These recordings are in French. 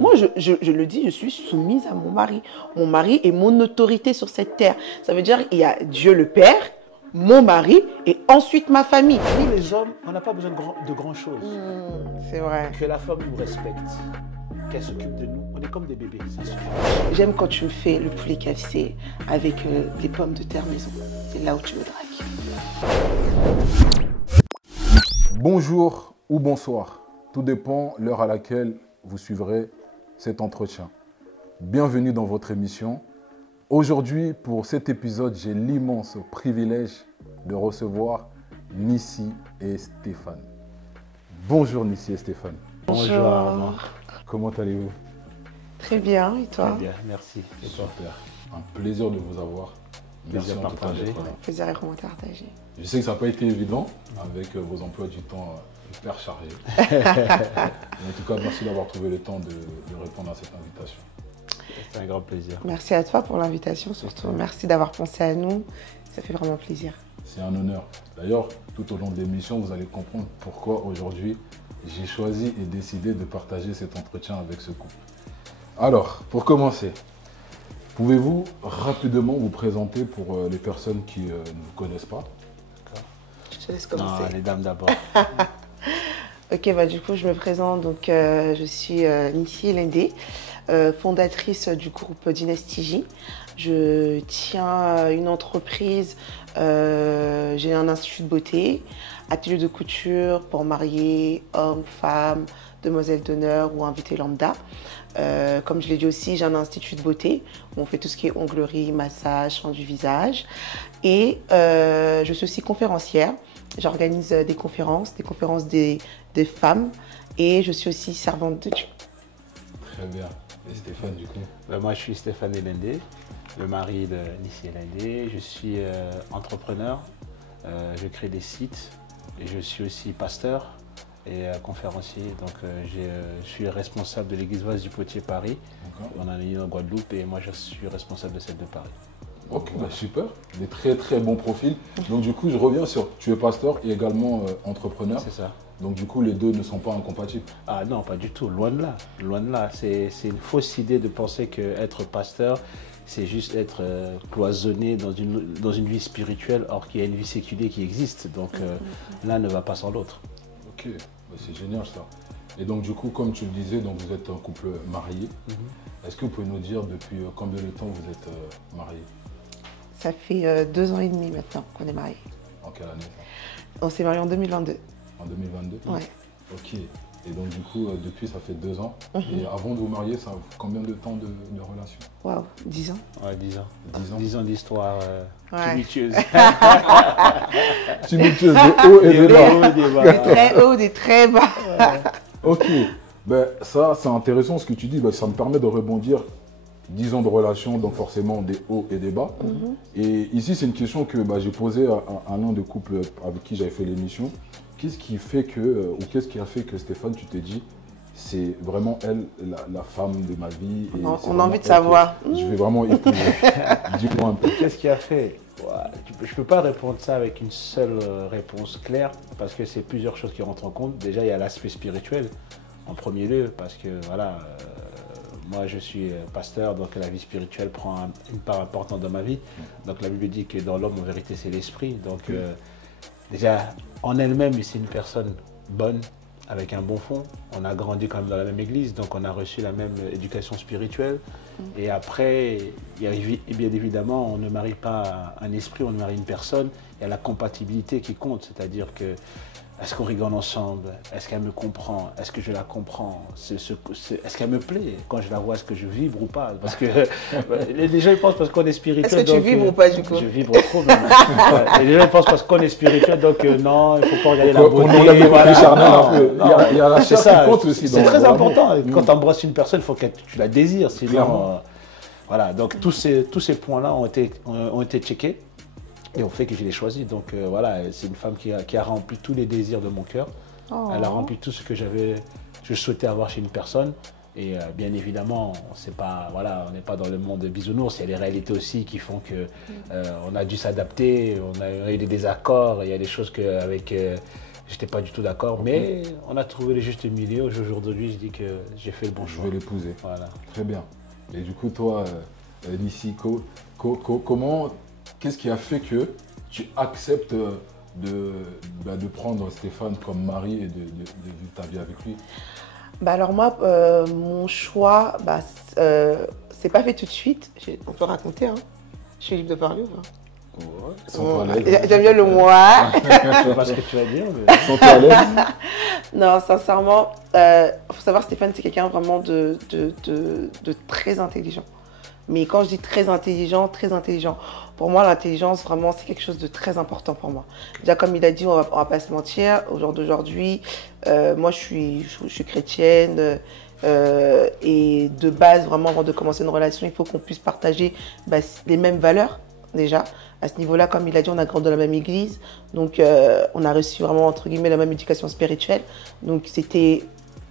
Moi, je le dis, je suis soumise à mon mari. Mon mari est mon autorité sur cette terre. Ça veut dire qu'il y a Dieu le Père, mon mari et ensuite ma famille. Nous, les hommes, on n'a pas besoin de grand chose. C'est vrai. Que la femme nous respecte, qu'elle s'occupe de nous. On est comme des bébés, ça suffit. J'aime quand tu me fais le poulet KFC avec les pommes de terre maison. C'est là où tu me dragues. Bonjour ou bonsoir, tout dépend l'heure à laquelle vous suivrez cet entretien. Bienvenue dans votre émission. Aujourd'hui, pour cet épisode, j'ai l'immense privilège de recevoir Nissi et Stéphane. Bonjour Nissi et Stéphane. Bonjour. Armand. Comment allez-vous? Très bien, et toi? Très bien, merci. Et toi? Super. Un plaisir de vous avoir. Plaisir en tout cas partagé. d'être là. Plaisir à partagé. Je sais que ça n'a pas été évident avec vos emplois du temps hyper chargés. En tout cas, merci d'avoir trouvé le temps de répondre à cette invitation. C'est un grand plaisir. Merci à toi pour l'invitation, surtout. Merci d'avoir pensé à nous. Ça fait vraiment plaisir. C'est un honneur. D'ailleurs, tout au long de l'émission, vous allez comprendre pourquoi aujourd'hui, j'ai choisi et décidé de partager cet entretien avec ce couple. Alors, pour commencer, pouvez-vous rapidement vous présenter pour les personnes qui ne vous connaissent pas? Je te laisse commencer. Non, les dames d'abord. Ok, bah du coup, je me présente. Donc, je suis Nissi Elende, fondatrice du groupe Dynasty J. Je tiens une entreprise, j'ai un institut de beauté, atelier de couture pour mariés, hommes, femmes, demoiselles d'honneur ou invités lambda. Comme je l'ai dit aussi, j'ai un institut de beauté où on fait tout ce qui est onglerie, massage, soins du visage. Et je suis aussi conférencière. J'organise des conférences des femmes. Et je suis aussi servante de Dieu. Très bien. Et Stéphane, du coup? Moi, je suis Stéphane Elende, le mari de Nissi Elende. Je suis entrepreneur. Je crée des sites. Et je suis aussi pasteur et conférencier. Donc, je suis responsable de l'église Vase du Potier Paris. On a une en Guadeloupe et moi, je suis responsable de celle de Paris. Ok, bah super. Des très très bons profils. Donc du coup, je reviens sur, tu es pasteur et également entrepreneur. C'est ça. Donc du coup, les deux ne sont pas incompatibles. Ah non, pas du tout, loin de là. Loin de là. C'est une fausse idée de penser qu'être pasteur, c'est juste être cloisonné dans une vie spirituelle, or qu'il y a une vie séculière qui existe. Donc l'un ne va pas sans l'autre. Ok, bah, c'est génial ça. Et donc du coup, comme tu le disais, donc vous êtes un couple marié. Est-ce que vous pouvez nous dire depuis combien de temps vous êtes mariés? Ça fait 2 ans et demi maintenant qu'on est mariés. En quelle année ça? On s'est mariés en 2022. En 2022? Ouais. Ok. Et donc du coup, depuis, ça fait 2 ans. Et avant de vous marier, ça a combien de temps de relation? Waouh, 10 ans. Ouais, 10 ans. 10 ans. 10 ans d'histoire Ouais. tumultueuse. Tumultueuse de haut et de bas. Des très hauts, des très bas. Ok. Ben, ça, c'est intéressant ce que tu dis. Ben, ça me permet de rebondir. 10 ans de relation, donc forcément des hauts et des bas. Et ici, c'est une question que j'ai posée à l'un des couples avec qui j'avais fait l'émission. Qu'est-ce qui fait que, ou qu'est-ce qui a fait que Stéphane, tu t'es dit, c'est vraiment elle, la femme de ma vie. Et On a envie de savoir. Je vais vraiment épouser. Dis-moi un peu. Qu'est-ce qui a fait? Je ne peux pas répondre ça avec une seule réponse claire, parce que c'est plusieurs choses qui rentrent en compte. Déjà, il y a l'aspect spirituel, en premier lieu, parce que voilà, moi je suis pasteur, donc la vie spirituelle prend une part importante dans ma vie. Donc la Bible dit que dans l'homme, en vérité, c'est l'esprit. Donc déjà, en elle-même, c'est une personne bonne, avec un bon fond. On a grandi quand même dans la même église, donc on a reçu la même éducation spirituelle. Et après, bien évidemment, on ne marie pas un esprit, on marie une personne. Il y a la compatibilité qui compte, c'est-à-dire que est-ce qu'on rigole ensemble? Est-ce qu'elle me comprend? Est-ce que je la comprends? Est-ce qu'elle me plaît? Quand je la vois, est-ce que je vibre ou pas? Parce que les gens ils pensent parce qu'on est spirituel. Est-ce que tu vibres ou pas du coup? Je vibre trop même. Les gens ils pensent parce qu'on est spirituel, donc non, il ne faut pas regarder la beauté. On enlève le côté charnel un peu. Il y a la chair qui compte aussi. C'est très important. Quand tu embrasses une personne, il faut que tu la désires. Sinon, voilà. Donc tous ces points-là ont été checkés. Et on fait que je l'ai choisi. Donc voilà, c'est une femme qui a rempli tous les désirs de mon cœur. Oh. Elle a rempli tout ce que je souhaitais avoir chez une personne. Et bien évidemment, on n'est pas dans le monde de bisounours. Il y a des réalités aussi qui font qu'on a dû s'adapter. On a eu des désaccords. Il y a des choses qu'avec j'étais pas du tout d'accord, mais on a trouvé le juste milieu. Aujourd'hui, je dis que j'ai fait le bon choix. Je vais l'épouser. Voilà. Très bien. Et du coup, toi, Nissi, comment, qu'est-ce qui a fait que tu acceptes de prendre Stéphane comme mari et de vivre ta vie avec lui? Bah alors moi, mon choix, c'est pas fait tout de suite. On peut raconter, hein. Je suis libre de parler ou pas? Ouais, j'aime bien le moi. Je sais pas ce que tu vas dire, mais... Sans à l'aise. Non, sincèrement, faut savoir Stéphane, c'est quelqu'un vraiment de très intelligent. Mais quand je dis très intelligent, pour moi, l'intelligence, vraiment, c'est quelque chose de très important pour moi. Déjà, comme il a dit, on va pas se mentir, au jour d'aujourd'hui, moi, je suis chrétienne. Et de base, vraiment, avant de commencer une relation, il faut qu'on puisse partager les mêmes valeurs, déjà. À ce niveau-là, comme il a dit, on a grandi dans la même église. Donc, on a reçu vraiment, entre guillemets, la même éducation spirituelle. Donc, c'était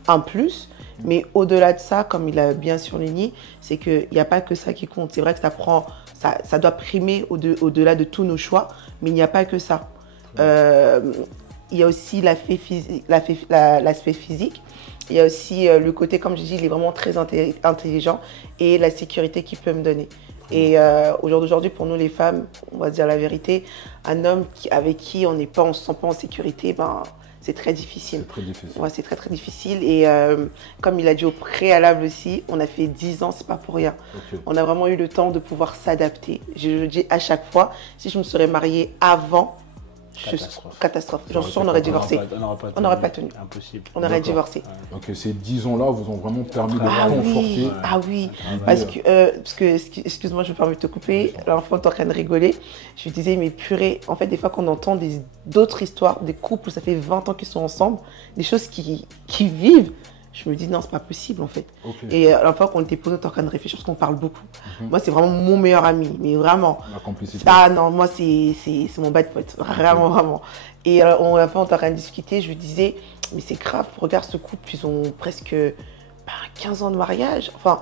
un plus. Mais au-delà de ça, comme il a bien surligné, c'est qu'il n'y a pas que ça qui compte. C'est vrai que ça doit primer au-delà de tous nos choix, mais il n'y a pas que ça. Il y a aussi l'aspect physique. Il y a aussi le côté, comme je dis, il est vraiment très intelligent et la sécurité qu'il peut me donner. Et au jour d'aujourd'hui, pour nous les femmes, on va se dire la vérité, un homme avec qui on ne se sent pas en sécurité, c'est très difficile. C'est très difficile. Ouais, c'est très très difficile. Et comme il a dit au préalable aussi, on a fait 10 ans, c'est pas pour rien. Okay. On a vraiment eu le temps de pouvoir s'adapter. Je le dis à chaque fois, si je me serais mariée avant, catastrophe. J'en suis sûre, on aurait divorcé. On n'aurait pas tenu. Impossible. On aurait divorcé. Donc ces 10 ans-là vous ont vraiment permis de conforter. Ah oui, parce que excuse-moi, je me permets de te couper. L'enfant est en train de rigoler. Je lui disais, mais purée, en fait, des fois qu'on entend d'autres histoires, des couples où ça fait 20 ans qu'ils sont ensemble, des choses qui vivent, je me dis, non, c'est pas possible, en fait. Okay. Et la fois qu'on était posé, on est en train de réfléchir, parce qu'on parle beaucoup. Moi, c'est vraiment mon meilleur ami, mais vraiment. La complicité. Ah non, moi, c'est mon bad pote, vraiment, vraiment. Et la fois, on est en train de discuter, je lui disais, mais c'est grave, regarde ce couple, ils ont presque 15 ans de mariage. Enfin,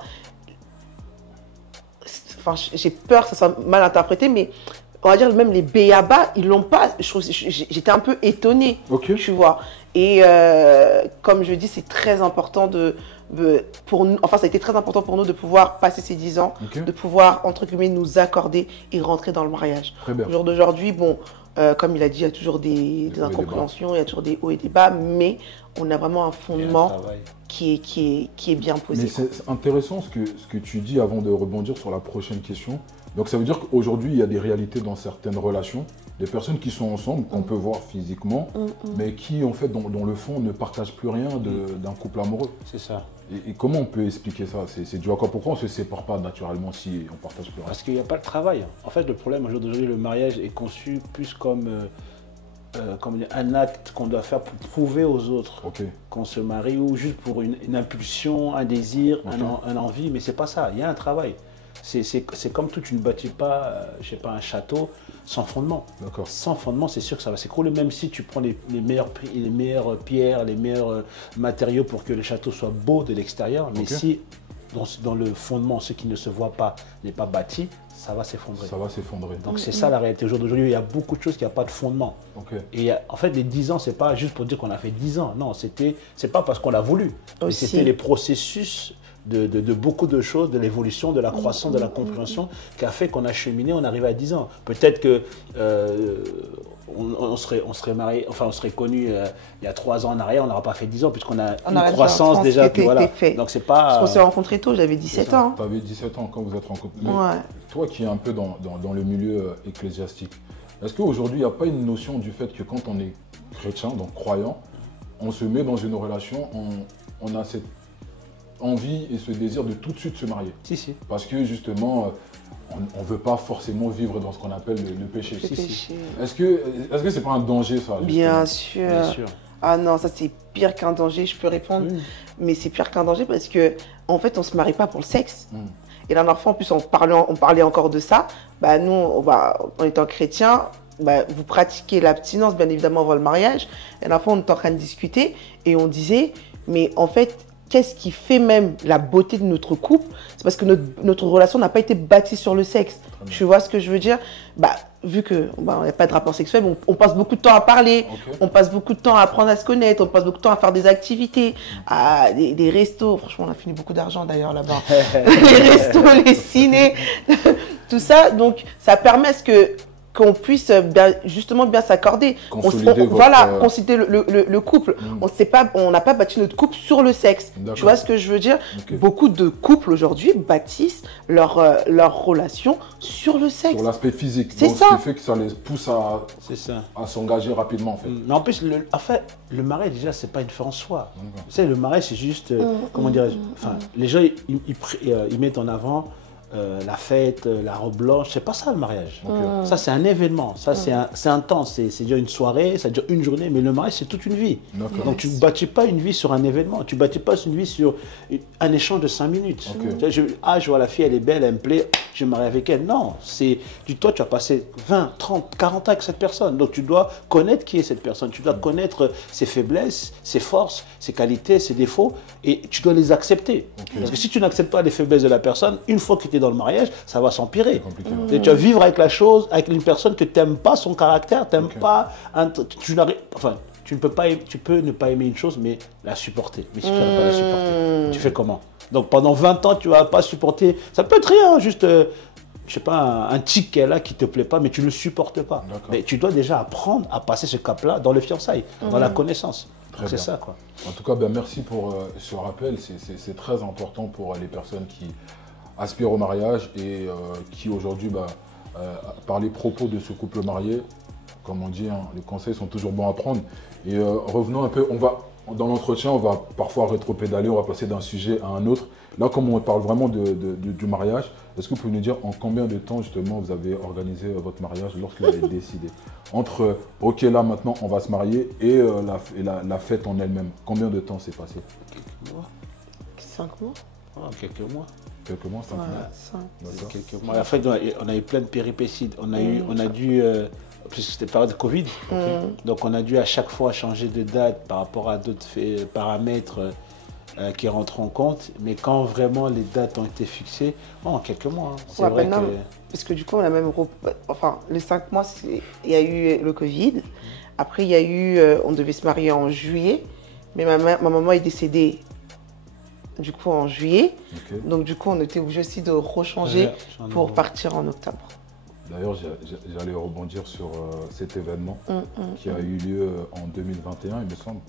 j'ai peur que ça soit mal interprété, mais on va dire même les B.A.B.A, ils l'ont pas. J'étais un peu étonnée, tu vois. Et comme je dis, c'est très important pour nous, enfin ça a été très important pour nous de pouvoir passer ces 10 ans, de pouvoir, entre guillemets, nous accorder et rentrer dans le mariage. Très bien. Au jour d'aujourd'hui, bon, comme il a dit, il y a toujours des incompréhensions, il y a toujours des hauts et des bas, mais on a vraiment un fondement qui est bien posé. Mais c'est intéressant ce que tu dis avant de rebondir sur la prochaine question. Donc ça veut dire qu'aujourd'hui, il y a des réalités dans certaines relations, des personnes qui sont ensemble, qu'on peut voir physiquement, mais qui, en fait, dans le fond, ne partagent plus rien d'un couple amoureux. C'est ça. Et comment on peut expliquer ça? C'est dû à quoi? Pourquoi on ne se sépare pas naturellement si on partage plus rien? Parce qu'il n'y a pas de travail. En fait, le problème aujourd'hui, le mariage est conçu plus comme un acte qu'on doit faire pour prouver aux autres qu'on se marie, ou juste pour une impulsion, un désir, un envie, mais c'est pas ça. Il y a un travail. C'est comme tout, tu ne bâtis pas, je sais pas, un château sans fondement. Sans fondement, c'est sûr que ça va s'écrouler, même si tu prends les meilleures pierres, les meilleurs matériaux pour que le château soit beau de l'extérieur. Mais si dans le fondement, ce qui ne se voit pas n'est pas bâti, ça va s'effondrer. Ça va s'effondrer. Donc c'est ça la réalité. Aujourd'hui, il y a beaucoup de choses qui n'ont pas de fondement. Et en fait, les 10 ans, c'est pas juste pour dire qu'on a fait 10 ans. Non, c'est pas parce qu'on l'a voulu. C'était les processus de beaucoup de choses, de l'évolution, de la croissance, de la compréhension, qui a fait qu'on a cheminé, on arrive à 10 ans. Peut-être que on serait marié, enfin on serait connu il y a 3 ans en arrière, on n'aura pas fait 10 ans puisqu'on a une croissance déjà. Puis voilà. Donc c'est pas. Parce qu'on s'est rencontrés tôt, j'avais 17 ans. Tu avais 17 ans quand vous êtes rencontrés. Toi qui es un peu dans le milieu ecclésiastique, est-ce qu'aujourd'hui il n'y a pas une notion du fait que quand on est chrétien, donc croyant, on se met dans une relation, on a cette envie et ce désir de tout de suite se marier? Si. Parce que justement, on ne veut pas forcément vivre dans ce qu'on appelle le péché. Est-ce que c'est pas un danger ça? Bien sûr. Ah non, ça c'est pire qu'un danger, je peux répondre. Mais c'est pire qu'un danger parce que en fait, on se marie pas pour le sexe. Et la dernière fois, en plus, on parlait encore de ça. Nous, en étant chrétiens, vous pratiquez l'abstinence, bien évidemment, avant le mariage. Et la dernière fois, on était en train de discuter et on disait, mais en fait, qu'est-ce qui fait même la beauté de notre couple? C'est parce que notre relation n'a pas été bâtie sur le sexe. Tu vois ce que je veux dire? Bah, vu que bah, on n'a pas de rapport sexuel, on passe beaucoup de temps à parler, on passe beaucoup de temps à apprendre à se connaître, on passe beaucoup de temps à faire des activités, à des restos. Franchement, on a fini beaucoup d'argent d'ailleurs là-bas. Les restos, les cinés, tout ça. Donc, ça permet à ce qu'on puisse justement bien s'accorder. Voilà, consolider le couple. On n'a pas bâti notre couple sur le sexe. Tu vois ce que je veux dire? Beaucoup de couples aujourd'hui bâtissent leur relation sur le sexe. Sur l'aspect physique. C'est ça. Ce qui fait que ça les pousse à s'engager rapidement en fait. Mais en plus, le mariage déjà, c'est pas une fin en soi. Tu sais, le mariage, c'est juste, comment dirais-je, enfin, les gens, ils mettent en avant la fête, la robe blanche, c'est pas ça le mariage. Ça c'est un événement, ça c'est intense, c'est déjà une soirée, ça dure une journée, mais le mariage c'est toute une vie. Donc tu ne bâtis pas une vie sur un événement, tu ne bâtis pas une vie sur un échange de 5 minutes. Je vois la fille, elle est belle, elle me plaît, je me marie avec elle. Non, toi tu as passé 20, 30, 40 ans avec cette personne, donc tu dois connaître qui est cette personne, tu dois connaître ses faiblesses, ses forces, ses qualités, ses défauts, et tu dois les accepter. Parce que si tu n'acceptes pas les faiblesses de la personne, une fois que tu es dans le mariage, ça va s'empirer. Et tu vas vivre avec la chose, avec une personne que tu n'aimes pas son caractère, tu n'aimes pas, tu peux ne pas aimer une chose, mais la supporter. Mais si tu n'arrives pas à la supporter, tu fais comment? Donc pendant 20 ans, tu ne vas pas supporter. Ça peut être rien, juste, je sais pas, un tic qu'elle a qui ne te plaît pas, mais tu ne le supportes pas. Mais tu dois déjà apprendre à passer ce cap-là dans le fiançailles, dans la connaissance. C'est ça, quoi. En tout cas, merci pour ce rappel. C'est très important pour les personnes qui aspirent au mariage et qui aujourd'hui, par les propos de ce couple marié, comme on dit, les conseils sont toujours bons à prendre. Et revenons un peu, dans l'entretien, on va parfois rétropédaler, on va passer d'un sujet à un autre. Là, comme on parle vraiment du mariage, est-ce que vous pouvez nous dire en combien de temps justement vous avez organisé votre mariage lorsque vous avez décidé? Entre, ok, là maintenant on va se marier et la fête en elle-même, combien de temps s'est passé? Quelques mois. 5 mois? Quelques mois. Quelques mois, 5 mois. Quelques mois. En fait, on a eu plein de péripéties. On a dû, puisque c'était période Covid, donc on a dû à chaque fois changer de date par rapport à d'autres paramètres qui rentrent en compte. Mais quand vraiment les dates ont été fixées, en quelques mois. C'est vrai que... Parce que du coup, on a même... Enfin, les 5 mois, il y a eu le Covid. Après, il y a eu... on devait se marier en juillet. Mais ma maman est décédée du coup en juillet. Donc du coup, on était obligé aussi de rechanger pour partir en octobre. D'ailleurs, j'allais rebondir sur cet événement qui a eu lieu en 2021, il me semble.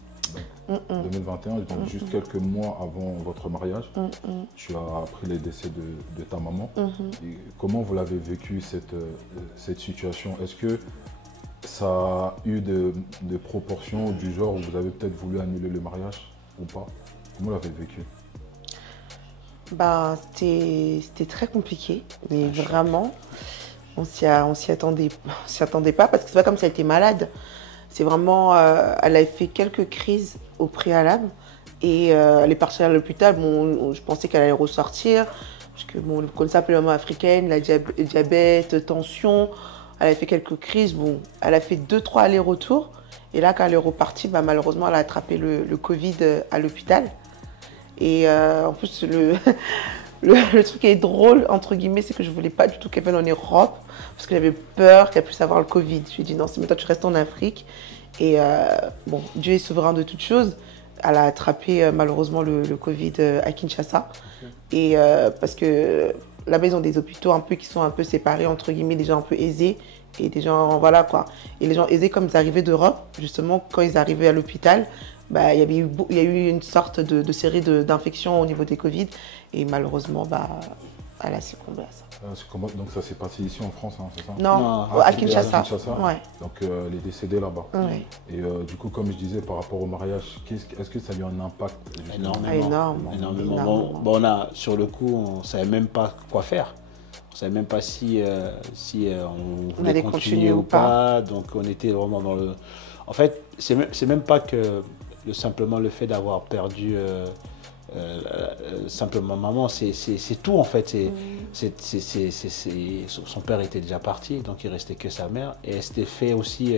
Donc, 2021, donc juste quelques mois avant votre mariage, tu as appris les décès de ta maman. Et comment vous l'avez vécu cette situation? Est-ce que ça a eu de proportions du genre où vous avez peut-être voulu annuler le mariage ou pas? Comment vous l'avez vécu? C'était très compliqué, mais vraiment, on s'y attendait pas parce que c'est pas comme si elle était malade. C'est vraiment, elle a fait quelques crises au préalable et elle est partie à l'hôpital. Bon, je pensais qu'elle allait ressortir parce que bon, vous connaissez un peu la maman africaine, la diabète, tension. Elle a fait quelques crises. Bon, elle a fait 2-3 allers-retours et là, quand elle est repartie, malheureusement, elle a attrapé le Covid à l'hôpital. Et en plus, le truc qui est drôle, entre guillemets, c'est que je ne voulais pas du tout qu'elle vienne en Europe parce que j'avais peur qu'elle puisse avoir le Covid. Je lui ai dit non, c'est maintenant tu restes en Afrique. Et bon, Dieu est souverain de toutes choses. Elle a attrapé malheureusement le Covid à Kinshasa. Et parce que là-bas, ils ont des hôpitaux un peu qui sont un peu séparés, entre guillemets, des gens un peu aisés et des gens, voilà quoi. Et les gens aisés, comme ils arrivaient d'Europe, justement, quand ils arrivaient à l'hôpital, il y a eu une sorte de série d'infections au niveau des Covid et malheureusement, elle a succombé à ça. Donc ça s'est passé ici en France, hein, c'est ça? Non, à Kinshasa. Ouais. Donc elle est décédée là-bas. Ouais. Et du coup, comme je disais, par rapport au mariage, est-ce que ça a eu un impact? Énormément. Bon, sur le coup, on ne savait même pas quoi faire. On ne savait même pas si on voulait continuer ou pas. Donc on était vraiment dans le... En fait, c'est même pas que simplement le fait d'avoir perdu simplement maman, c'est tout en fait. Son père était déjà parti, donc il restait que sa mère. Et elle s'était fait aussi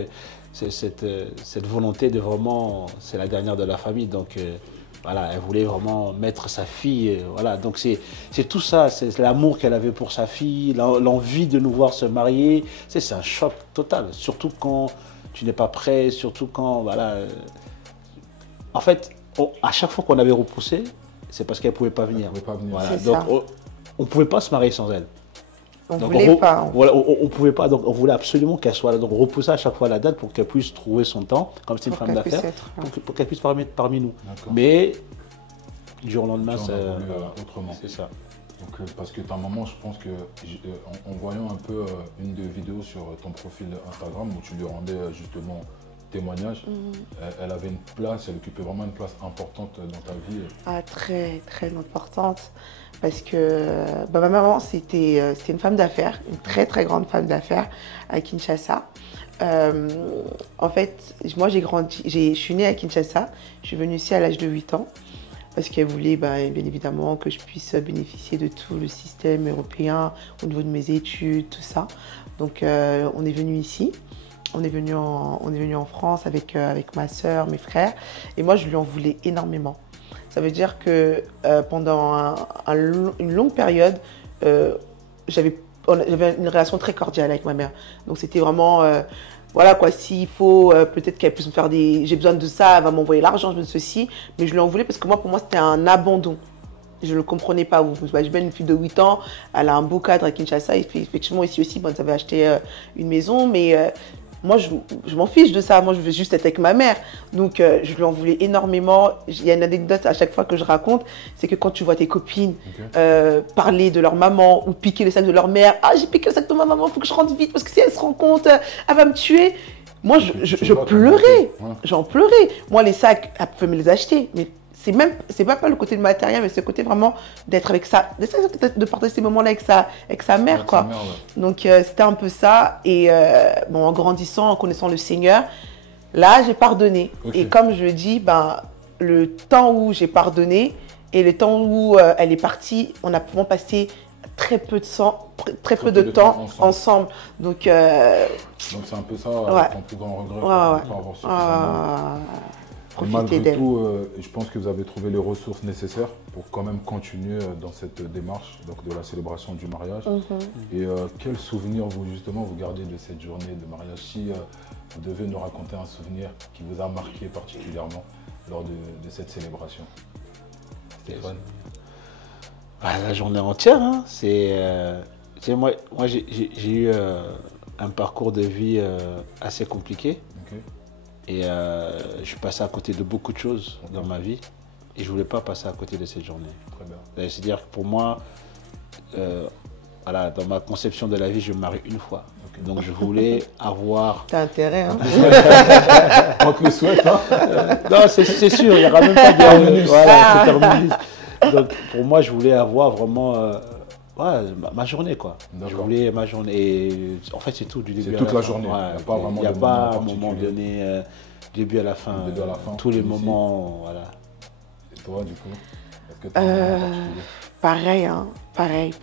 cette volonté de vraiment, c'est la dernière de la famille, donc voilà, elle voulait vraiment mettre sa fille. Voilà, donc c'est tout ça, c'est l'amour qu'elle avait pour sa fille, l'envie de nous voir se marier. C'est un choc total, surtout quand tu n'es pas prêt, surtout quand, voilà. En fait, à chaque fois qu'on avait repoussé, c'est parce qu'elle ne pouvait pas venir. Elle pouvait pas venir. Voilà, donc on ne pouvait pas se marier sans elle. On voulait pas. Voilà, on pouvait pas, donc on voulait absolument qu'elle soit là. Donc on repoussait à chaque fois la date pour qu'elle puisse trouver son temps, comme c'est une femme d'affaires, pour qu'elle puisse parmi nous. Mais du jour au lendemain, ça autrement. C'est ça. Donc, parce que ta maman, je pense que en voyant un peu une des vidéos sur ton profil Instagram où tu lui rendais justement témoignage, elle avait une place, elle occupait vraiment une place importante dans ta vie. Ah, très, très importante. Parce que ma maman, c'était une femme d'affaires, une très, très grande femme d'affaires à Kinshasa. En fait, moi, je suis née à Kinshasa. Je suis venue ici à l'âge de 8 ans. Parce qu'elle voulait, bien évidemment, que je puisse bénéficier de tout le système européen au niveau de mes études, tout ça. Donc, on est venu ici. On est venu en France avec ma sœur, mes frères. Et moi, je lui en voulais énormément. Ça veut dire que pendant une longue période, j'avais une relation très cordiale avec ma mère. Donc, c'était vraiment... voilà quoi, s'il faut, peut-être qu'elle puisse me faire des... J'ai besoin de ça, elle va m'envoyer l'argent, je veux ceci. Mais je lui en voulais parce que moi, pour moi, c'était un abandon. Je ne le comprenais pas. J'ai bien une fille de 8 ans, elle a un beau cadre à Kinshasa. Et effectivement, ici aussi, bon, elle avait acheté une maison. Mais moi, je m'en fiche de ça. Moi, je veux juste être avec ma mère. Donc, je lui en voulais énormément. Il y a une anecdote à chaque fois que je raconte. C'est que quand tu vois tes copines parler de leur maman ou piquer le sac de leur mère. « Ah, j'ai piqué le sac de ma maman, il faut que je rentre vite parce que si elle se rend compte, elle va me tuer. » Moi, je pleurais. J'en pleurais. Moi, les sacs, elle pouvait me les acheter. Mais c'est pas le côté de matériel, mais c'est le côté vraiment d'être avec ça, de partager ces moments-là avec sa mère, quoi. Sa mère, ouais. Donc, c'était un peu ça. Et bon, en grandissant, en connaissant le Seigneur, là, j'ai pardonné. Et comme je dis, le temps où j'ai pardonné et le temps où elle est partie, on a vraiment passé très peu de temps ensemble. Donc, c'est un peu ça, ton plus grand regret, de pas avoir suffisamment. Malgré tout, je pense que vous avez trouvé les ressources nécessaires pour quand même continuer dans cette démarche donc de la célébration du mariage. Et quel souvenir vous gardez de cette journée de mariage? Si vous devez nous raconter un souvenir qui vous a marqué particulièrement lors de cette célébration. Stéphane? La journée entière, hein. Moi j'ai eu un parcours de vie assez compliqué. Et je suis passé à côté de beaucoup de choses dans ma vie et je ne voulais pas passer à côté de cette journée. C'est-à-dire que pour moi, voilà, dans ma conception de la vie, je me marie une fois. Donc je voulais avoir... T'as intérêt, hein. On te le souhaite, hein. Non, c'est sûr, il n'y aura même pas de terminus. Voilà, c'est terminus. Donc pour moi, je voulais avoir vraiment... ma journée, quoi. Je voulais ma journée. Et en fait, c'est tout du début à la fin. C'est toute la journée. Il n'y a pas un moment donné, début à la fin. Tous les moments, voilà. Et toi, du coup, est-ce que tu as un moment pareil, hein. Pareil.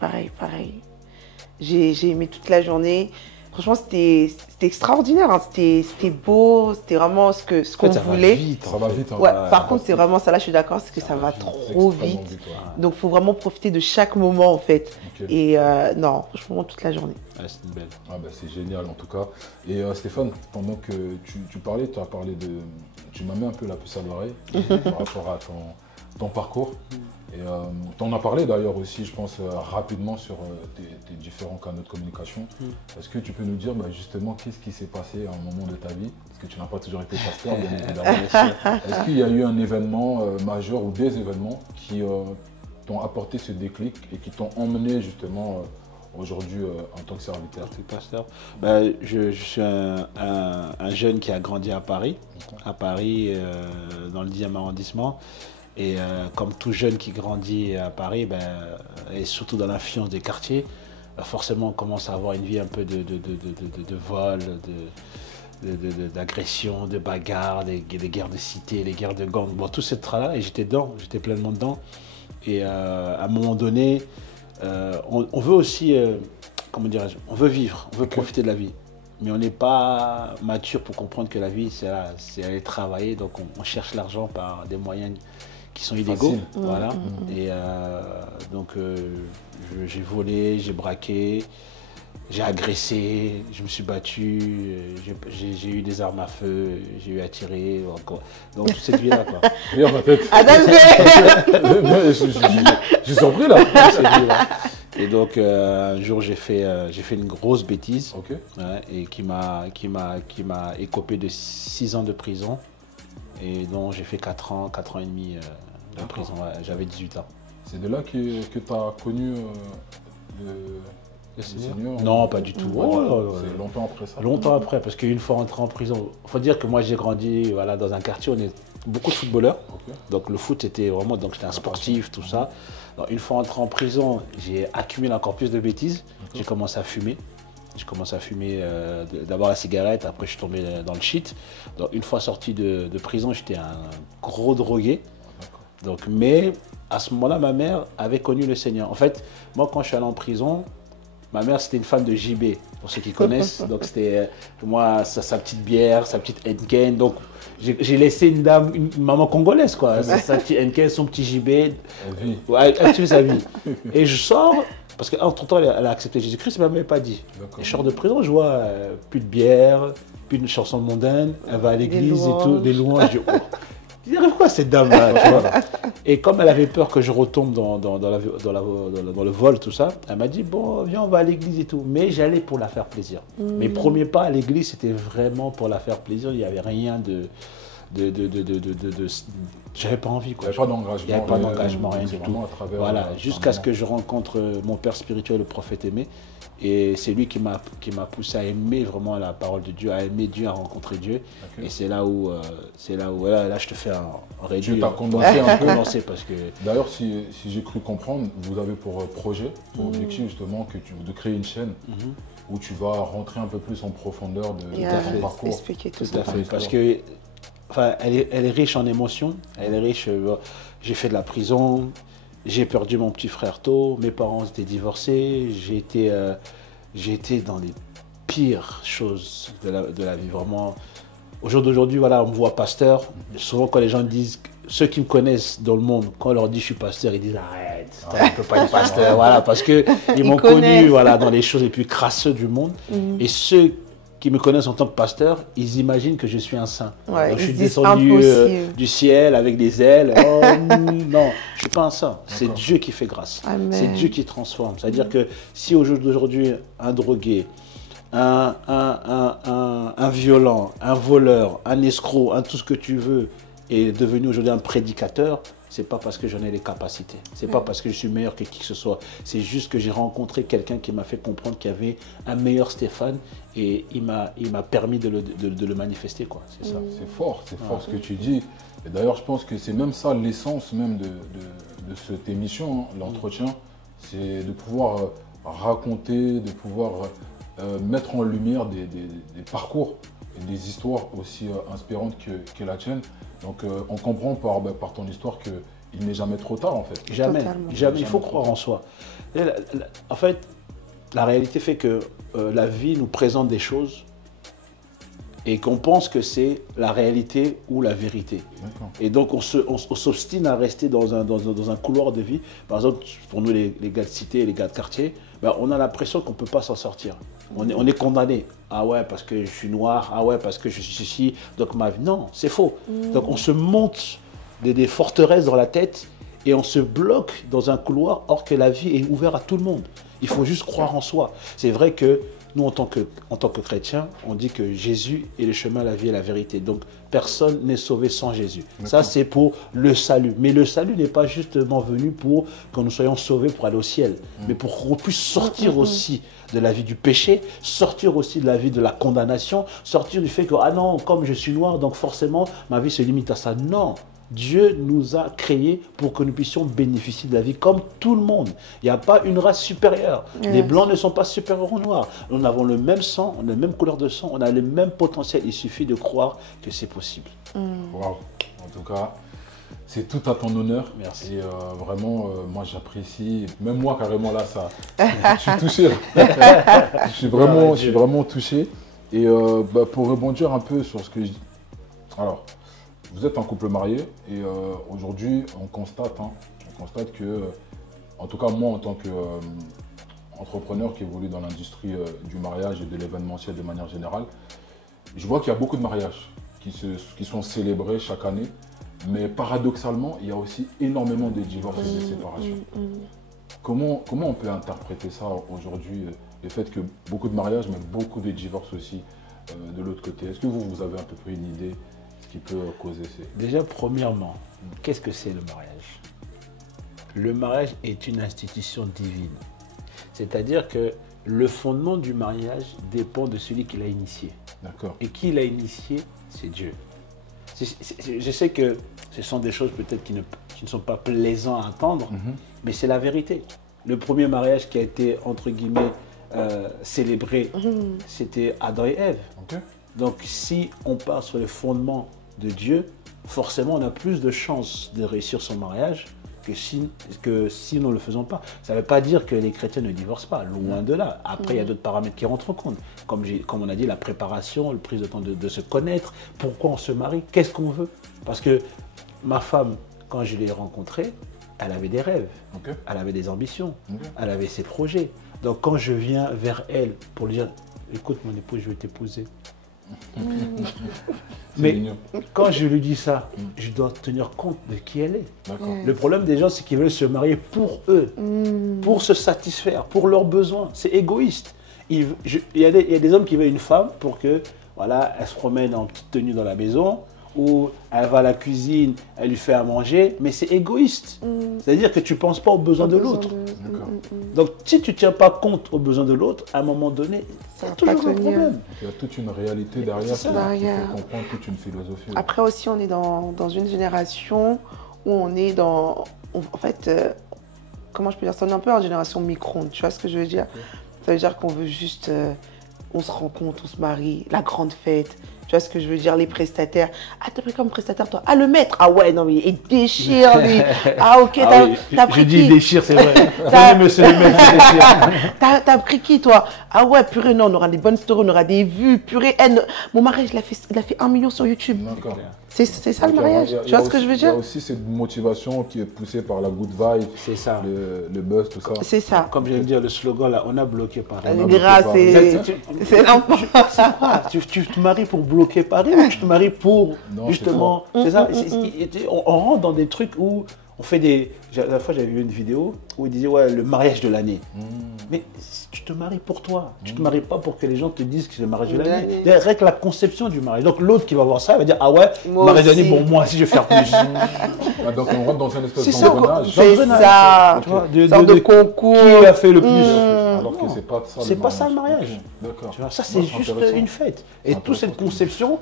J'ai aimé toute la journée. Franchement, c'était extraordinaire, hein. C'était beau, c'était vraiment ce qu'on voulait. Ça va vite. Hein. Ouais, par contre, c'est vraiment ça, là, je suis d'accord, c'est que ça va trop vite. Donc, il faut vraiment profiter de chaque moment, en fait. Et non, franchement, toute la journée. C'est une belle. C'est génial, en tout cas. Et Stéphane, pendant que tu parlais, tu m'as mis un peu la puce à l'oreille par rapport à ton parcours. Et tu en as parlé d'ailleurs aussi, je pense, rapidement sur tes différents canaux de communication. Est-ce que tu peux nous dire justement qu'est-ce qui s'est passé à un moment de ta vie? Parce que tu n'as pas toujours été pasteur, bien évidemment. Est-ce qu'il y a eu un événement majeur ou des événements qui t'ont apporté ce déclic et qui t'ont emmené justement aujourd'hui en tant que serviteur? Pasteur. Je suis un jeune qui a grandi à Paris, dans le 10e arrondissement. Et comme tout jeune qui grandit à Paris, et surtout dans l'influence des quartiers, forcément on commence à avoir une vie un peu de vol, d'agression, de bagarre, des guerres de cité, des guerres de gangs, tout ce travail, et j'étais dedans, j'étais pleinement dedans. Et à un moment donné, on veut aussi, comment dirais-je, on veut vivre, on veut profiter de la vie. Mais on n'est pas mature pour comprendre que la vie, c'est aller travailler, donc on cherche l'argent par des moyens qui sont illégaux. Facile. Voilà. Et donc, j'ai volé, j'ai braqué, j'ai agressé, je me suis battu, j'ai eu des armes à feu, j'ai eu à tirer, encore. Donc toute cette vie-là, quoi. Regarde ma tête. Je suis surpris là. Toute cette vie-là. Et donc un jour j'ai fait une grosse bêtise, Ok. ouais, et qui m'a écopé de 6 ans de prison, et dont j'ai fait 4 ans et demi de prison. Ouais, j'avais 18 ans. C'est de là que tu as connu le Seigneur? Non, pas du tout. C'est longtemps après ça. Longtemps après, parce qu'une fois entré en prison, il faut dire que moi j'ai grandi voilà, dans un quartier où on est beaucoup de footballeurs. Ok. Donc le foot était vraiment, donc j'étais un sportif, tout ça. Donc, une fois entré en prison, j'ai accumulé encore plus de bêtises. J'ai commencé à fumer. J'ai commencé à fumer d'abord la cigarette, après je suis tombé dans le shit. Donc une fois sorti de prison, j'étais un gros drogué. Donc, mais à ce moment-là, ma mère avait connu le Seigneur. En fait, moi quand je suis allé en prison, ma mère, c'était une fan de JB, pour ceux qui connaissent. Donc, c'était moi, sa petite bière, sa petite Henken. Donc, j'ai laissé une maman congolaise, quoi. Sa petite Henken, son petit JB. Elle tue sa vie. Et je sors, parce qu'entre-temps, elle a accepté Jésus-Christ, mais elle ne m'avait pas dit. Et je sors de prison, je vois plus de bière, plus de chansons mondaines. Elle va à l'église et tout, des louanges. Il arrive quoi cette dame-là, tu vois. Et comme elle avait peur que je retombe dans le vol, tout ça, elle m'a dit, bon, viens, on va à l'église et tout. Mais j'allais pour la faire plaisir. Mes premiers pas à l'église, c'était vraiment pour la faire plaisir. Il n'y avait rien j'avais pas envie, quoi. Il n'y avait pas d'engagement. Il n'y avait pas d'engagement, rien du tout. Voilà, jusqu'à ce que je rencontre mon père spirituel, le prophète aimé. Et c'est lui qui m'a poussé à aimer vraiment la parole de Dieu, à aimer Dieu, à rencontrer Dieu. Okay. Et c'est là où voilà, là je te fais un réduit. Tu t'as condensé un peu. Parce que... D'ailleurs, si j'ai cru comprendre, vous avez pour projet, pour objectif justement de créer une chaîne où tu vas rentrer un peu plus en profondeur de ton parcours. Expliquer tout à fait. Parce que enfin, elle est riche en émotions, elle est riche. J'ai fait de la prison. J'ai perdu mon petit frère tôt, mes parents étaient divorcés, j'ai été dans les pires choses de la vie, vraiment. Au jour d'aujourd'hui, voilà, on me voit pasteur. Souvent, quand les gens disent, ceux qui me connaissent dans le monde, quand on leur dit je suis pasteur, ils disent arrête, tu ne peux pas être pasteur, voilà, parce qu'ils m'ont connu voilà, dans les choses les plus crasseuses du monde. Et ceux qui me connaissent en tant que pasteur, ils imaginent que je suis un saint. Ouais, donc, je suis descendu du ciel avec des ailes. Oh, non, je ne suis pas un saint. C'est Dieu qui fait grâce. C'est Dieu qui transforme. C'est-à-dire que si au jour d'aujourd'hui, un drogué, un violent, un voleur, un escroc, tout ce que tu veux, est devenu aujourd'hui un prédicateur, c'est pas parce que j'en ai les capacités. C'est pas parce que je suis meilleur que qui que ce soit. C'est juste que j'ai rencontré quelqu'un qui m'a fait comprendre qu'il y avait un meilleur Stéphane et il m'a permis de le manifester, quoi. C'est ça. C'est fort ce que tu dis. Et d'ailleurs, je pense que c'est même ça l'essence même de cette émission, hein, l'entretien. C'est de pouvoir raconter, de pouvoir mettre en lumière des parcours et des histoires aussi inspirantes que la tienne. Donc on comprend par ton histoire qu'il n'est jamais trop tard en fait. Jamais, jamais. Il faut croire en soi. En fait, la réalité fait que la vie nous présente des choses et qu'on pense que c'est la réalité ou la vérité. Et donc on s'obstine à rester dans un couloir de vie. Par exemple, pour nous les gars de cité, les gars de quartier, ben, on a l'impression qu'on ne peut pas s'en sortir. On est condamné. Ah ouais, parce que je suis noir. Ah ouais, parce que je suis ceci. Donc ma vie, non, c'est faux. Donc on se monte des forteresses dans la tête et on se bloque dans un couloir, or que la vie est ouverte à tout le monde. Il faut juste croire en soi. C'est vrai que nous, en tant que chrétiens, on dit que Jésus est le chemin, la vie et la vérité. Donc, personne n'est sauvé sans Jésus. Ça, c'est pour le salut. Mais le salut n'est pas justement venu pour que nous soyons sauvés pour aller au ciel, mais pour qu'on puisse sortir aussi de la vie du péché, sortir aussi de la vie de la condamnation, sortir du fait que, ah non, comme je suis noir, donc forcément, ma vie se limite à ça. Non. Dieu nous a créés pour que nous puissions bénéficier de la vie comme tout le monde. Il n'y a pas une race supérieure. Les blancs ne sont pas supérieurs aux noirs. Nous avons le même sang, on a la même couleur de sang, on a le même potentiel. Il suffit de croire que c'est possible. Wow. En tout cas, c'est tout à ton honneur. Merci. Et vraiment, moi j'apprécie. Même moi carrément là, ça, je suis touché. Je suis vraiment touché. Et pour rebondir un peu sur ce que je dis. Alors, vous êtes un couple marié et aujourd'hui, on constate que, en tout cas moi en tant qu'entrepreneur qui évolue dans l'industrie du mariage et de l'événementiel de manière générale, je vois qu'il y a beaucoup de mariages qui sont célébrés chaque année, mais paradoxalement, il y a aussi énormément de divorces et de séparations. Comment on peut interpréter ça aujourd'hui, le fait que beaucoup de mariages, mais beaucoup de divorces aussi de l'autre côté? Est-ce que vous avez à peu près une idée de ce qui peut causer ces... Déjà, premièrement, qu'est-ce que c'est le mariage? Le mariage est une institution divine. C'est-à-dire que le fondement du mariage dépend de celui qui l'a initié. D'accord. Et qui l'a initié, c'est Dieu. Je sais que ce sont des choses peut-être qui ne sont pas plaisantes à entendre, mais c'est la vérité. Le premier mariage qui a été, entre guillemets, célébré, c'était Adam et Ève. Okay. Donc si on part sur le fondement de Dieu, forcément on a plus de chances de réussir son mariage que si nous ne le faisons pas. Ça ne veut pas dire que les chrétiens ne divorcent pas, loin de là. Après, il y a d'autres paramètres qui rentrent en compte. Comme on a dit, la préparation, le prise de temps de se connaître, pourquoi on se marie, qu'est-ce qu'on veut. Parce que ma femme, quand je l'ai rencontrée, elle avait des rêves, elle avait des ambitions, elle avait ses projets. Donc quand je viens vers elle pour lui dire, écoute mon épouse, je vais t'épouser. Mais quand je lui dis ça, je dois tenir compte de qui elle est. Le problème des gens, c'est qu'ils veulent se marier pour eux, pour se satisfaire, pour leurs besoins. C'est égoïste. Il y a des hommes qui veulent une femme pour que, voilà, elle se promène en petite tenue dans la maison, ou elle va à la cuisine, elle lui fait à manger, mais c'est égoïste. C'est-à-dire que tu ne penses pas aux besoins de l'autre. Donc, si tu ne tiens pas compte aux besoins de l'autre, à un moment donné, c'est toujours un problème. Il y a toute une réalité derrière, il faut comprendre toute une philosophie. Après aussi, on est dans une génération où on est dans... En fait, comment je peux dire ça? On est un peu en génération micro-ondes, tu vois ce que je veux dire? Ça veut dire qu'on veut juste... on se rencontre, on se marie, la grande fête. Tu vois ce que je veux dire, les prestataires. Ah, t'as pris comme prestataire, toi? Ah, le maître? Ah ouais, non, mais il déchire, lui. Ah, ok, t'as pris qui? Je dis déchire, c'est vrai. Oui, monsieur le maître, il déchire. T'as pris qui, toi? Ah ouais, purée, non, on aura des bonnes stories, on aura des vues. Purée, mon mariage, il a fait 1 million sur YouTube. D'accord. C'est ça le mariage, tu vois ce que je veux dire? Il y a aussi cette motivation qui est poussée par la good vibe, c'est ça. Le buzz, tout ça. C'est ça. Comme je viens de dire, le slogan là, on a bloqué Paris. C'est n'importe. Tu te maries pour bloquer Paris ou tu te maries pour justement... C'est ça. On rentre dans des trucs où on fait des... La fois, j'avais vu une vidéo où il disait, ouais, le mariage de l'année. Mais tu te maries pour toi. Tu ne te maries pas pour que les gens te disent que c'est le mariage de l'année. Rien que la conception du mariage. Donc l'autre qui va voir ça, il va dire, ah ouais, mariage de l'année, bon, moi aussi, je vais faire plus. Donc on rentre dans un espèce d'engrenage. C'est ça. Sorte de concours. Qui a fait le plus? Alors que c'est pas ça. C'est pas ça le mariage. D'accord. Ça, c'est juste une fête. Et toute cette conception...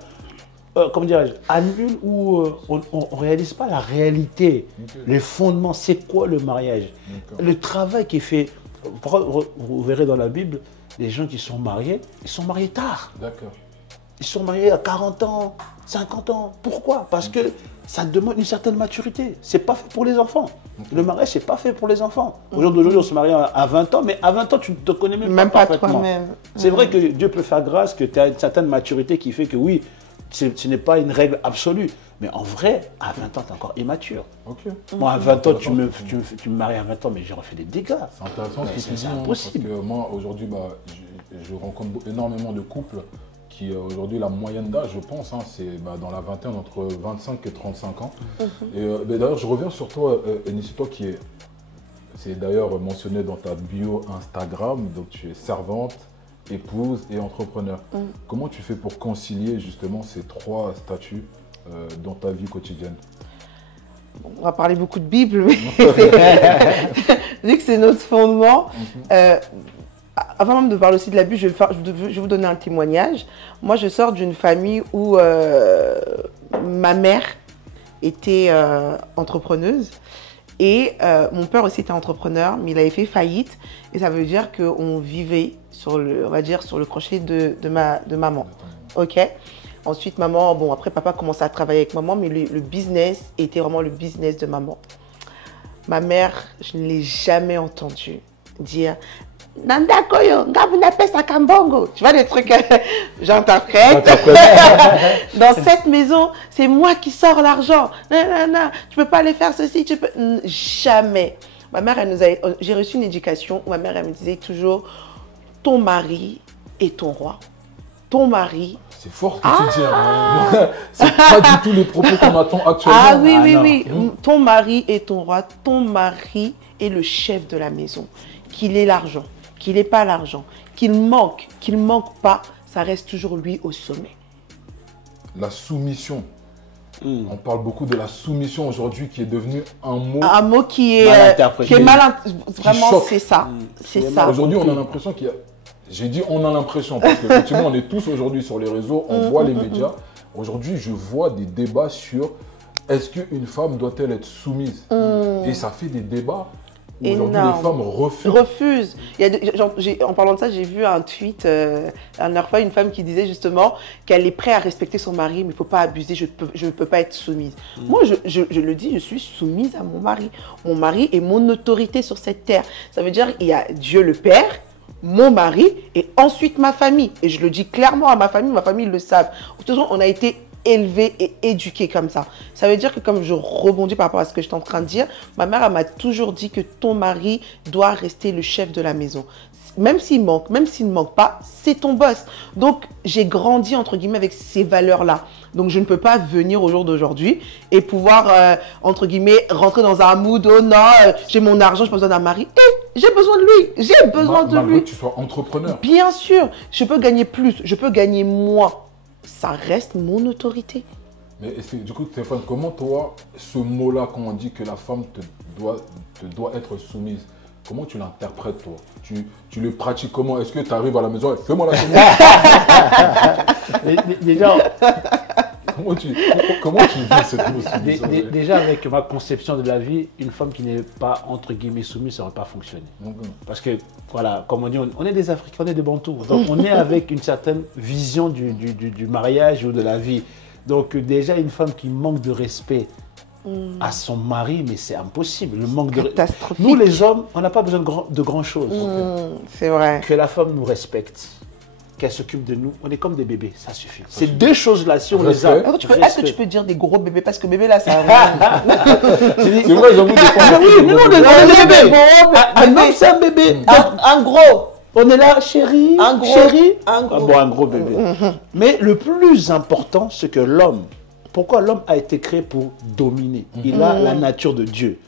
comment dirais-je, annule ou on ne réalise pas la réalité, les fondements, c'est quoi le mariage, le travail qui est fait. Vous verrez dans la Bible, les gens qui sont mariés, ils sont mariés tard. D'accord. Ils sont mariés à 40 ans, 50 ans. Pourquoi? Parce que ça demande une certaine maturité. C'est pas fait pour les enfants. Le mariage, c'est pas fait pour les enfants. Aujourd'hui, on se marie à 20 ans, mais à 20 ans, tu ne te connais même pas parfaitement. Toi-même. C'est vrai que Dieu peut faire grâce, que tu as une certaine maturité qui fait que oui, ce n'est pas une règle absolue. Mais en vrai, à 20 ans, tu es encore immature. Moi, à 20 ans, tu me maries à 20 ans, mais j'aurais fait des dégâts. C'est intéressant ce que tu dis. C'est impossible. Parce que moi, aujourd'hui, je rencontre énormément de couples qui, aujourd'hui, la moyenne d'âge, je pense, c'est dans la vingtaine, entre 25 et 35 ans. Et d'ailleurs, je reviens sur toi, Enissi, toi qui c'est d'ailleurs mentionné dans ta bio Instagram, donc tu es servante, épouse et entrepreneur. Comment tu fais pour concilier justement ces 3 statuts dans ta vie quotidienne? On va parler beaucoup de Bible, mais vu que c'est notre fondement. Avant même de parler aussi de la Bible, je vais vous donner un témoignage. Moi, je sors d'une famille où ma mère était entrepreneuse. Et mon père aussi était entrepreneur, mais il avait fait faillite. Et ça veut dire qu'on vivait sur le, on va dire, sur le crochet de maman. Ok. Ensuite, maman, bon, après papa commençait à travailler avec maman, mais le business était vraiment le business de maman. Ma mère, je ne l'ai jamais entendue dire Nanda Koyo, Ngabunape Sakambongo. Tu vois des trucs, j'interprète. Dans cette maison, c'est moi qui sors l'argent. Tu peux pas aller faire ceci, tu peux. Jamais. Ma mère, j'ai reçu une éducation où ma mère, elle me disait toujours ton mari est ton roi. Ton mari. C'est fort ce que tu dis. Hein. C'est pas du tout les propos qu'on attend actuellement. Ah oui, oui. Ton mari est ton roi. Ton mari est le chef de la maison. Qu'il ait l'argent, qu'il n'ait pas l'argent, qu'il manque pas, ça reste toujours lui au sommet. La soumission. On parle beaucoup de la soumission aujourd'hui qui est devenu un mot. Un mot qui est mal interprété. Vraiment, c'est ça. C'est ça. Aujourd'hui, on a l'impression qu'il y a. J'ai dit on a l'impression parce qu'effectivement, on est tous aujourd'hui sur les réseaux, on voit les médias. Aujourd'hui, je vois des débats sur est-ce qu'une femme doit-elle être soumise et ça fait des débats. Aujourd'hui, les femmes refusent. En parlant de ça, j'ai vu un tweet, la dernière fois, une femme qui disait justement qu'elle est prête à respecter son mari, mais il ne faut pas abuser, je ne peux pas être soumise. Moi, je le dis, je suis soumise à mon mari. Mon mari est mon autorité sur cette terre. Ça veut dire qu'il y a Dieu le Père, mon mari, et ensuite ma famille. Et je le dis clairement à ma famille le savent. De toute façon, on a été élevés et éduqués comme ça. Ça veut dire que comme je rebondis par rapport à ce que je suis en train de dire, ma mère m'a toujours dit que ton mari doit rester le chef de la maison. Même s'il manque, même s'il ne manque pas, c'est ton boss. Donc, j'ai grandi, entre guillemets, avec ces valeurs-là. Donc, je ne peux pas venir au jour d'aujourd'hui et pouvoir, entre guillemets, rentrer dans un mood, oh non, j'ai mon argent, j'ai pas besoin d'un mari. J'ai besoin de lui, j'ai besoin de lui. Malgré que tu sois entrepreneur. Bien sûr, je peux gagner plus, je peux gagner moins. Ça reste mon autorité. Mais du coup, Stéphane, comment toi, ce mot-là, quand on dit que la femme te doit être soumise, comment tu l'interprètes, toi? Tu le pratiques comment? Est-ce que tu arrives à la maison et fais-moi la soumise? Déjà, comment tu vis cette notion? Déjà, avec ma conception de la vie, une femme qui n'est pas, entre guillemets, soumise, ça n'aurait pas fonctionné. Parce que, voilà, comme on dit, on est des Africains, on est des Bantous. Donc, on est avec une certaine vision du mariage ou de la vie. Donc, déjà, une femme qui manque de respect à son mari, mais c'est impossible. Le manque de... Nous, les hommes, on n'a pas besoin de grand chose. C'est vrai. Que la femme nous respecte, qu'elle s'occupe de nous, on est comme des bébés, ça suffit. Ces deux choses-là, si on les a... Est-ce que tu peux dire des gros bébés? Parce que bébé, là, ça... C'est vrai, j'avoue, des fois... Oui, nous, on est des bébés. Un homme, c'est un bébé. Un gros. On est là, chérie, un gros, chérie. Un gros. Bon, un gros bébé. Mais le plus important, c'est que l'homme, pourquoi l'homme a été créé pour dominer? Il a la nature de Dieu.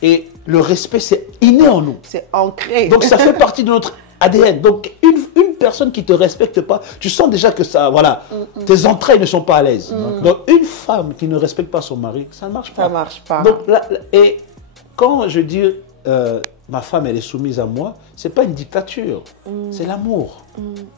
Et le respect, c'est inné en nous. C'est ancré. Donc, ça fait partie de notre ADN. Donc, une personne qui ne te respecte pas, tu sens déjà que ça, voilà, tes entrailles ne sont pas à l'aise. Donc, une femme qui ne respecte pas son mari, ça ne marche pas. Ça ne marche pas. Donc, et quand je dis ma femme, elle est soumise à moi, ce n'est pas une dictature, c'est l'amour.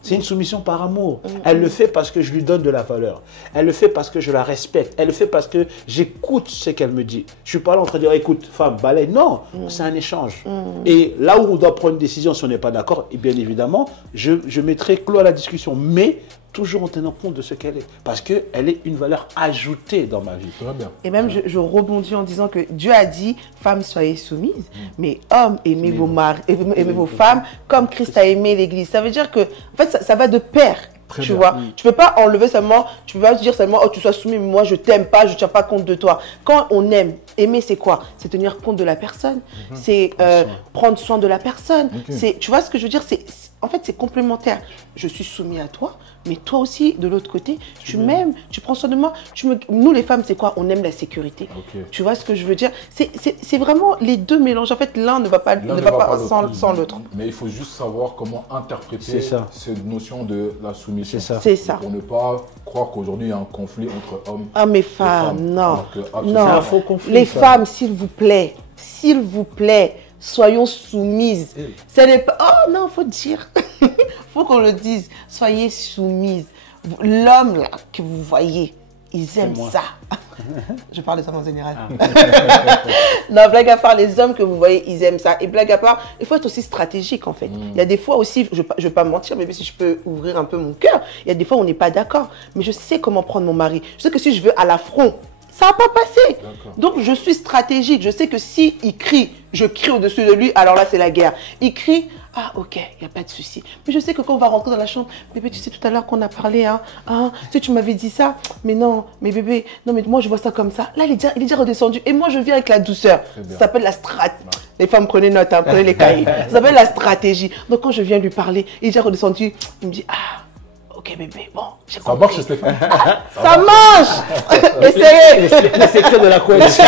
C'est une soumission par amour. Elle le fait parce que je lui donne de la valeur. Elle le fait parce que je la respecte. Elle le fait parce que j'écoute ce qu'elle me dit. Je ne suis pas là en train de dire, écoute, femme, balaye. Non, c'est un échange. Et là où on doit prendre une décision, si on n'est pas d'accord, et bien évidemment, je mettrai clos à la discussion. Mais toujours en tenant compte de ce qu'elle est. Parce qu'elle est une valeur ajoutée dans ma vie. Très bien. Et même, je rebondis en disant que Dieu a dit, femmes, soyez soumises, mais hommes, aimez vos maris, aimez vos femmes, comme Christ a aimé l'Église. Ça veut dire que, en fait, ça va de pair. Tu vois, tu peux pas enlever seulement, tu peux pas dire seulement, oh, tu sois soumis, mais moi, je t'aime pas, je tiens pas compte de toi. Quand on aime, aimer, c'est quoi? C'est tenir compte de la personne, c'est prendre soin de la personne. Tu vois ce que je veux dire? En fait, c'est complémentaire. Je suis soumis à toi, mais toi aussi, de l'autre côté, tu m'aimes, tu prends soin de moi. Nous, les femmes, c'est quoi? On aime la sécurité. Tu vois ce que je veux dire? C'est vraiment les deux mélanges. En fait, l'un ne va pas sans l'autre. Mais il faut juste savoir comment interpréter cette notion de la soumission. C'est ça. Pour ne pas croire qu'aujourd'hui, il y a un conflit entre hommes et femmes. Non. C'est un faux conflit. Les femmes, s'il vous plaît, soyons soumises. Ce n'est pas... Oh non, il faut dire. Il faut qu'on le dise. Soyez soumises. L'homme là que vous voyez, ils aiment ça. Je parle des hommes en général. Non, blague à part, les hommes que vous voyez, ils aiment ça. Et blague à part, il faut être aussi stratégique en fait. Il y a des fois aussi, je ne vais pas mentir, mais si je peux ouvrir un peu mon cœur, il y a des fois où on n'est pas d'accord. Mais je sais comment prendre mon mari. Je sais que si je veux à l'affront, Ça va pas passer. D'accord. Donc, je suis stratégique. Je sais que si il crie, je crie au-dessus de lui, alors là, c'est la guerre. Il crie, ah, ok, il n'y a pas de souci. Mais je sais que quand on va rentrer dans la chambre, bébé, tu sais, tout à l'heure qu'on a parlé, hein, tu sais, tu m'avais dit ça. Mais non, mais bébé, non, mais moi, je vois ça comme ça. Là, il est déjà redescendu. Et moi, je viens avec la douceur. Ça s'appelle la stratégie. Les femmes, prenez note, hein, prenez les cahiers. Ça s'appelle la stratégie. Donc, quand je viens lui parler, il est déjà redescendu. Il me dit, ah, ok bébé, bon, j'ai compris. Ça marche, Stéphane. Ça marche. Essayez. Les secrets de la couette.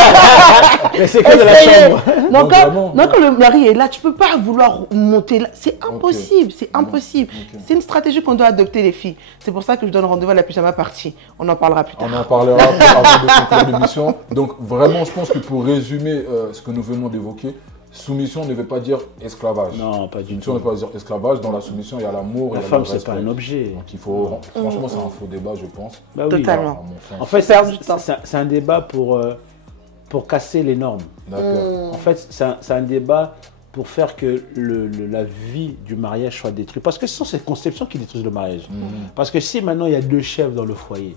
Les secrets de la chambre. Donc, vraiment, quand le mari est là, tu ne peux pas vouloir monter là. C'est impossible, c'est impossible. C'est une stratégie qu'on doit adopter les filles. C'est pour ça que je donne rendez-vous à la pyjama party. On en parlera plus tard. On en parlera avant de conclure l'émission. Donc vraiment, je pense que pour résumer ce que nous venons d'évoquer, soumission ne veut pas dire esclavage. Non, pas du Soumission tout. ne veut pas dire esclavage. Dans la soumission, il y a l'amour, La il y a femme, le c'est respect. pas un objet. Donc il faut, franchement, c'est un faux débat, je pense. Bah oui. Totalement. À mon sens. En fait, Perdre du temps. c'est un débat pour casser les normes. D'accord. En fait, c'est un débat pour faire que la vie du mariage soit détruite. Parce que ce sont ces conceptions qui détruisent le mariage. Parce que si maintenant il y a deux chefs dans le foyer,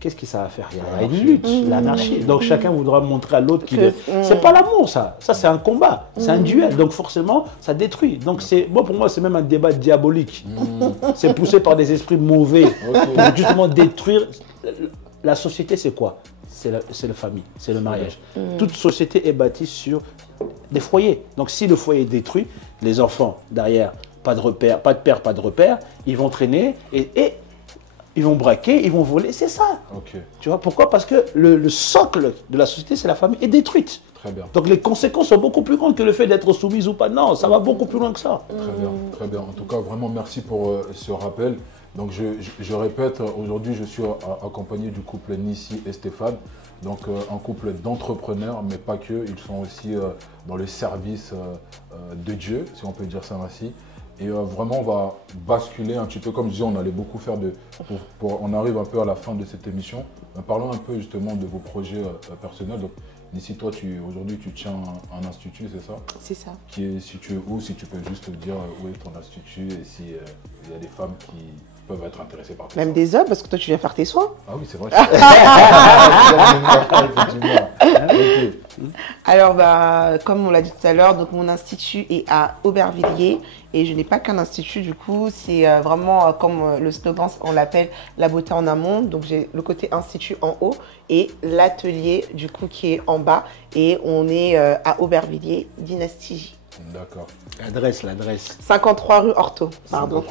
qu'est-ce que ça va faire? Il y aura une lutte, l'anarchie. Donc chacun voudra montrer à l'autre qu'il est... C'est pas l'amour, ça. Ça, c'est un combat. C'est un duel. Donc forcément, ça détruit. Donc moi, pour moi, c'est même un débat diabolique. C'est poussé par des esprits mauvais pour justement détruire. La société, c'est quoi? C'est la famille, c'est le mariage. Toute société est bâtie sur des foyers. Donc si le foyer est détruit, les enfants derrière, pas de repère, pas de père, pas de repère, ils vont traîner et ils vont braquer, ils vont voler, c'est ça. Ok, Tu vois pourquoi? Parce que le socle de la société, c'est la famille, est détruite. très bien. Donc les conséquences sont beaucoup plus grandes que le fait d'être soumise ou pas. Non, ça va beaucoup plus loin que ça. Très bien, très bien. En tout cas, vraiment merci pour ce rappel. Donc je répète, aujourd'hui je suis accompagné du couple Nissi et Stéphane. Donc un couple d'entrepreneurs, mais pas que. Ils sont aussi dans le service de Dieu, si on peut dire ça ainsi. Et vraiment, on va basculer un petit peu, comme je disais, on allait beaucoup faire on arrive un peu à la fin de cette émission. Parlons un peu justement de vos projets personnels. Donc, Nissi, toi, aujourd'hui, tu tiens un institut, c'est ça? C'est ça. Qui est situé où? Si tu peux juste dire où est ton institut et s'il y a des femmes qui peuvent être intéressées par ça. Même des hommes, parce que toi, tu viens faire tes soins. Ah oui, c'est vrai. Effectivement. Ok. Alors, comme on l'a dit tout à l'heure, donc mon institut est à Aubervilliers et je n'ai pas qu'un institut, du coup, c'est vraiment comme le slogan, on l'appelle la beauté en amont. Donc, j'ai le côté institut en haut et l'atelier, du coup, qui est en bas et on est à Aubervilliers, Dynastie J. D'accord. L'adresse. 53 rue Orto, pardon.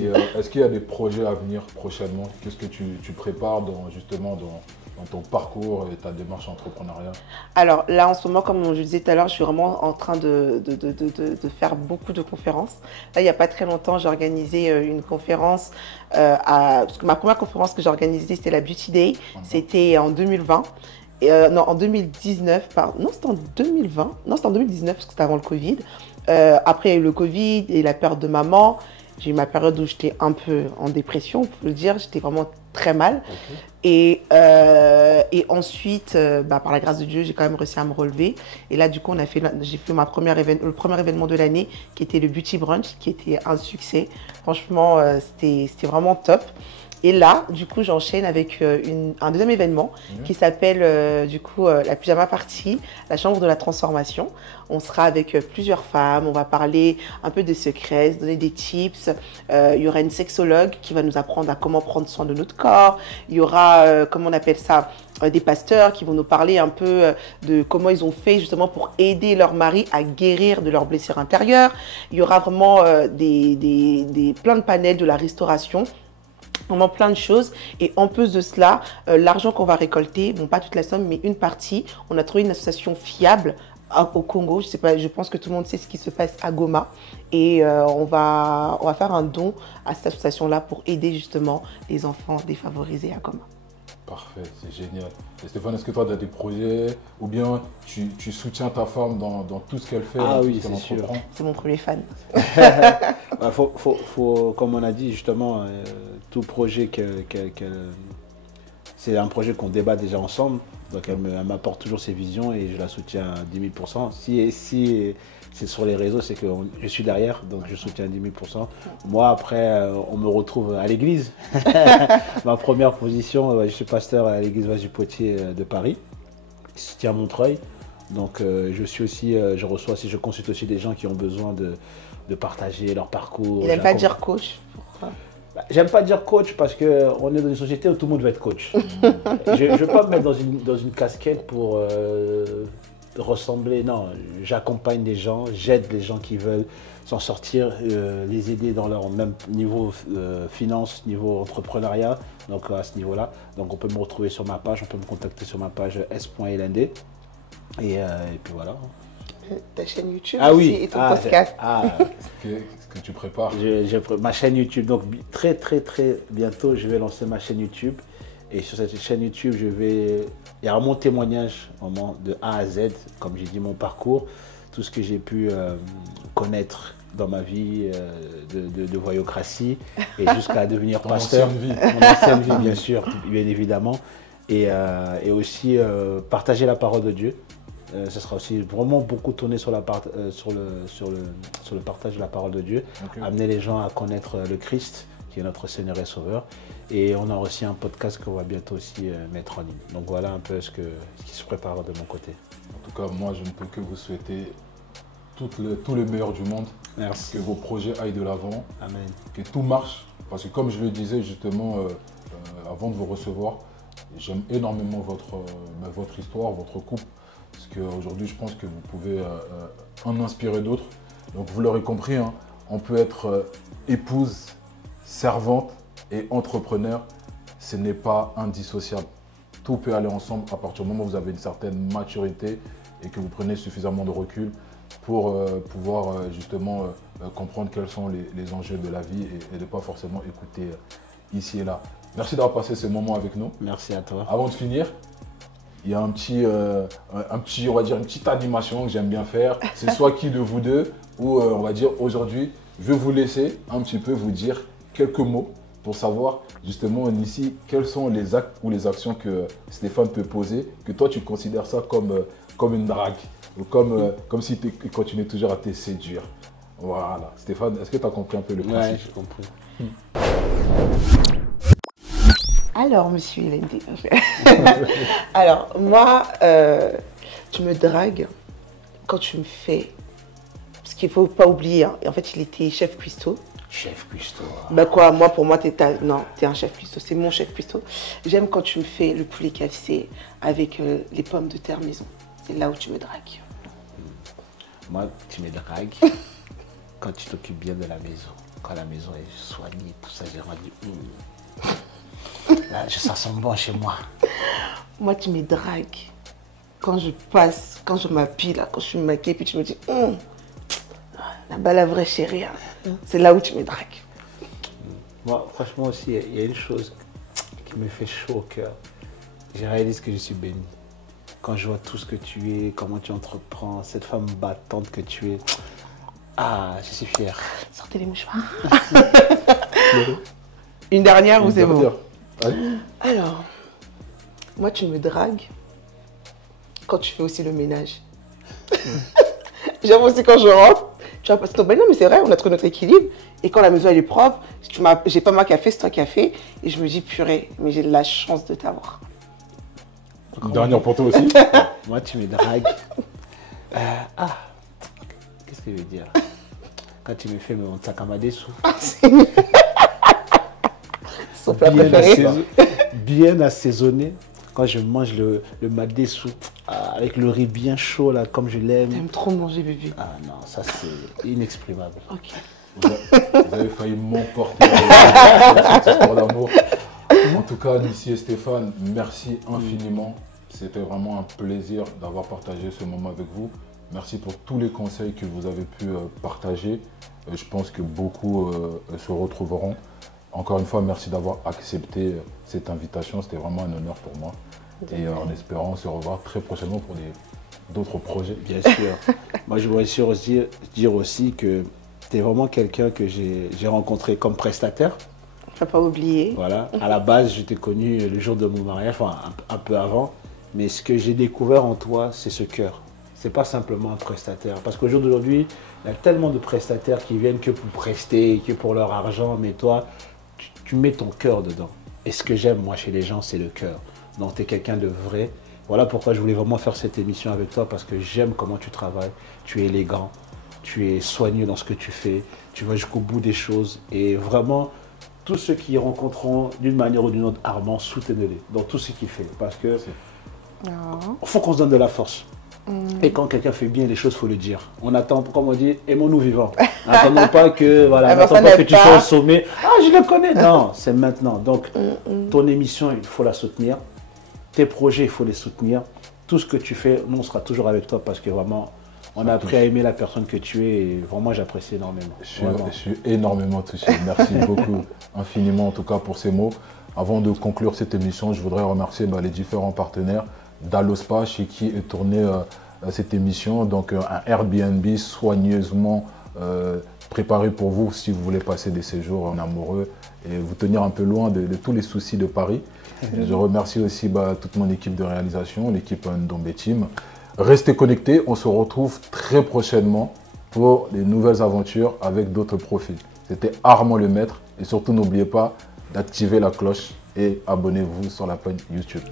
Et est-ce qu'il y a des projets à venir prochainement? Qu'est-ce que tu prépares justement dans ton parcours et ta démarche entrepreneuriale? Alors là, en ce moment, comme je disais tout à l'heure, je suis vraiment en train de faire beaucoup de conférences. Là, il n'y a pas très longtemps, j'ai organisé une conférence. Parce que ma première conférence que j'ai organisée, c'était la Beauty Day. C'était en 2020. Non, en 2019, non, c'était en 2020. Non, c'était en 2019 parce que c'était avant le Covid. Après, il y a eu le Covid et la perte de maman. J'ai eu ma période où j'étais un peu en dépression, on peut le dire. J'étais vraiment très mal. Okay. Et ensuite, par la grâce de Dieu, j'ai quand même réussi à me relever. Et là, du coup, j'ai fait le premier événement de l'année qui était le Beauty Brunch, qui était un succès. Franchement, c'était vraiment top. Et là, du coup, j'enchaîne avec un deuxième événement qui s'appelle la Pyjama Party, la chambre de la transformation. On sera avec plusieurs femmes, on va parler un peu des secrets, donner des tips. Il y aura une sexologue qui va nous apprendre à comment prendre soin de notre corps. Il y aura, comment on appelle ça, des pasteurs qui vont nous parler un peu de comment ils ont fait justement pour aider leur mari à guérir de leurs blessures intérieures. Il y aura vraiment plein de panels de la restauration. Vraiment plein de choses. Et en plus de cela, l'argent qu'on va récolter, bon pas toute la somme, mais une partie, on a trouvé une association fiable au Congo. Je pense que tout le monde sait ce qui se passe à Goma. Et on va faire un don à cette association-là pour aider justement les enfants défavorisés à Goma. Parfait, c'est génial. Et Stéphane, est-ce que toi, tu as des projets ou bien tu soutiens ta femme dans tout ce qu'elle fait? Ah oui, c'est sûr. C'est mon premier fan. Faut, comme on a dit justement, tout projet c'est un projet qu'on débat déjà ensemble. Donc elle m'apporte toujours ses visions et je la soutiens à 10 000 %. Si c'est sur les réseaux, c'est que je suis derrière, donc je soutiens 10 000%. Moi, après, on me retrouve à l'église. Ma première position, je suis pasteur à l'église Vase du Potier de Paris. Je soutiens Montreuil. Donc, je reçois aussi, je consulte aussi des gens qui ont besoin de partager leur parcours. Il n'aime pas dire coach. Pourquoi? J'aime pas dire coach parce qu'on est dans une société où tout le monde veut être coach. Je ne veux pas me mettre dans une casquette pour ressembler. Non, j'accompagne des gens, j'aide les gens qui veulent s'en sortir, les aider dans leur même niveau finance, niveau entrepreneuriat, donc à ce niveau-là. Donc on peut me retrouver sur ma page, on peut me contacter sur ma page s.lnd. Et puis voilà. Ta chaîne YouTube oui. et ton podcast. Ce que tu prépares. Ma chaîne YouTube. Donc très bientôt, je vais lancer ma chaîne YouTube. Et sur cette chaîne YouTube, il y aura mon témoignage vraiment de A à Z, comme j'ai dit, mon parcours, tout ce que j'ai pu connaître dans ma vie de voyocratie et jusqu'à devenir pasteur. Mon ancienne vie, bien sûr, bien évidemment. Et aussi partager la parole de Dieu. Ce sera aussi vraiment beaucoup tourné sur le partage de la parole de Dieu, amener les gens à connaître le Christ, qui est notre Seigneur et Sauveur. Et on a aussi un podcast qu'on va bientôt aussi mettre en ligne. Donc voilà un peu ce qui se prépare de mon côté. En tout cas, moi, je ne peux que vous souhaiter tout le meilleur du monde. Merci. Que vos projets aillent de l'avant. Amen. Que tout marche. Parce que comme je le disais justement avant de vous recevoir, j'aime énormément votre histoire, votre couple. Parce qu'aujourd'hui, je pense que vous pouvez en inspirer d'autres. Donc, vous l'aurez compris, hein, on peut être épouse, servante et entrepreneur. Ce n'est pas indissociable. Tout peut aller ensemble à partir du moment où vous avez une certaine maturité et que vous prenez suffisamment de recul pour pouvoir justement comprendre quels sont les enjeux de la vie et de ne pas forcément écouter ici et là. Merci d'avoir passé ce moment avec nous. Merci à toi. Avant de finir, il y a on va dire une petite animation que j'aime bien faire. C'est soit qui de vous deux, ou on va dire aujourd'hui, je vais vous laisser un petit peu vous dire quelques mots pour savoir justement ici quels sont les actes ou les actions que Stéphane peut poser, que toi tu considères ça comme une drague, ou comme si tu continuais toujours à te séduire. Voilà. Stéphane, est-ce que tu as compris un peu le principe? Oui, j'ai compris. Alors, monsieur Lendi. Alors, moi, tu me dragues quand tu me fais. Parce qu'il ne faut pas oublier, hein. Et en fait, il était chef cuistot. Chef cuistot. Bah quoi, moi, pour moi, t'es un chef cuistot. C'est mon chef cuistot. J'aime quand tu me fais le poulet KFC avec les pommes de terre maison. C'est là où tu me dragues. Moi, tu me dragues quand tu t'occupes bien de la maison. Quand la maison est soignée, tout ça, j'ai rendu. Là, ça sent bon chez moi. Moi, tu me dragues quand je m'habille, là, quand je suis maquillée, puis tu me dis, là-bas, la vraie chérie, hein. C'est là où tu me dragues. Moi, franchement aussi, il y a une chose qui me fait chaud au cœur. Je réalise que je suis béni. Quand je vois tout ce que tu es, comment tu entreprends, cette femme battante que tu es, je suis fier. Sortez les mouchoirs. Une dernière ou c'est bon? Alors, moi, tu me dragues quand tu fais aussi le ménage. J'aime aussi quand je rentre, tu vas passer ton bain. Non, mais c'est vrai, on a trouvé notre équilibre. Et quand la maison elle est propre, j'ai pas ma café, c'est toi qui as fait. Et je me dis, purée, mais j'ai de la chance de t'avoir. Une dernière pour toi aussi. Moi, tu me dragues. Qu'est-ce que je veux dire? Quand tu me fais mon sac à ma dessous. Son plat préféré. Bien assaisonné. Quand je mange le madessou avec le riz bien chaud, là, comme je l'aime. T'aimes trop manger, bébé. Ah non, ça c'est inexprimable. Ok. Vous avez failli m'emporter cette histoire d'amour. En tout cas, Nissi et Stéphane, merci infiniment. C'était vraiment un plaisir d'avoir partagé ce moment avec vous. Merci pour tous les conseils que vous avez pu partager. Je pense que beaucoup se retrouveront. Encore une fois, merci d'avoir accepté cette invitation. C'était vraiment un honneur pour moi. Et en espérant se revoir très prochainement pour d'autres projets. Bien sûr. Moi, je voudrais dire aussi que tu es vraiment quelqu'un que j'ai rencontré comme prestataire. Il ne faut pas oublier. Voilà. À la base, je t'ai connu le jour de mon mariage, enfin un peu avant. Mais ce que j'ai découvert en toi, c'est ce cœur. c'est pas simplement un prestataire. Parce qu'au jour d'aujourd'hui, il y a tellement de prestataires qui viennent que pour prester, que pour leur argent, mais toi, tu mets ton cœur dedans. Et ce que j'aime, moi, chez les gens, c'est le cœur. Donc, tu es quelqu'un de vrai. Voilà pourquoi je voulais vraiment faire cette émission avec toi, parce que j'aime comment tu travailles. Tu es élégant, tu es soigneux dans ce que tu fais, tu vas jusqu'au bout des choses. Et vraiment, tous ceux qui rencontreront d'une manière ou d'une autre Armand, soutenez-les dans tout ce qu'il fait. Parce que faut qu'on se donne de la force. Et quand quelqu'un fait bien les choses, il faut le dire. On attend, comme on dit, aimons-nous vivants. N'attendons pas que, voilà, n'attendons pas que tu sois au sommet. Ah, je le connais. Non, c'est maintenant. Donc, ton émission, il faut la soutenir. Tes projets, il faut les soutenir. Tout ce que tu fais, nous, on sera toujours avec toi parce que vraiment, on a appris à aimer la personne que tu es et vraiment, j'apprécie énormément. Je suis énormément touché. Merci beaucoup, infiniment, en tout cas, pour ces mots. Avant de conclure cette émission, je voudrais remercier les différents partenaires d'Allospa chez qui est tournée cette émission. Donc, un Airbnb soigneusement préparé pour vous si vous voulez passer des séjours en amoureux et vous tenir un peu loin de tous les soucis de Paris. Je remercie aussi toute mon équipe de réalisation, l'équipe Ndombe Team. Restez connectés, on se retrouve très prochainement pour de nouvelles aventures avec d'autres profils. C'était Armand Lemaître et surtout n'oubliez pas d'activer la cloche et abonnez-vous sur la page YouTube.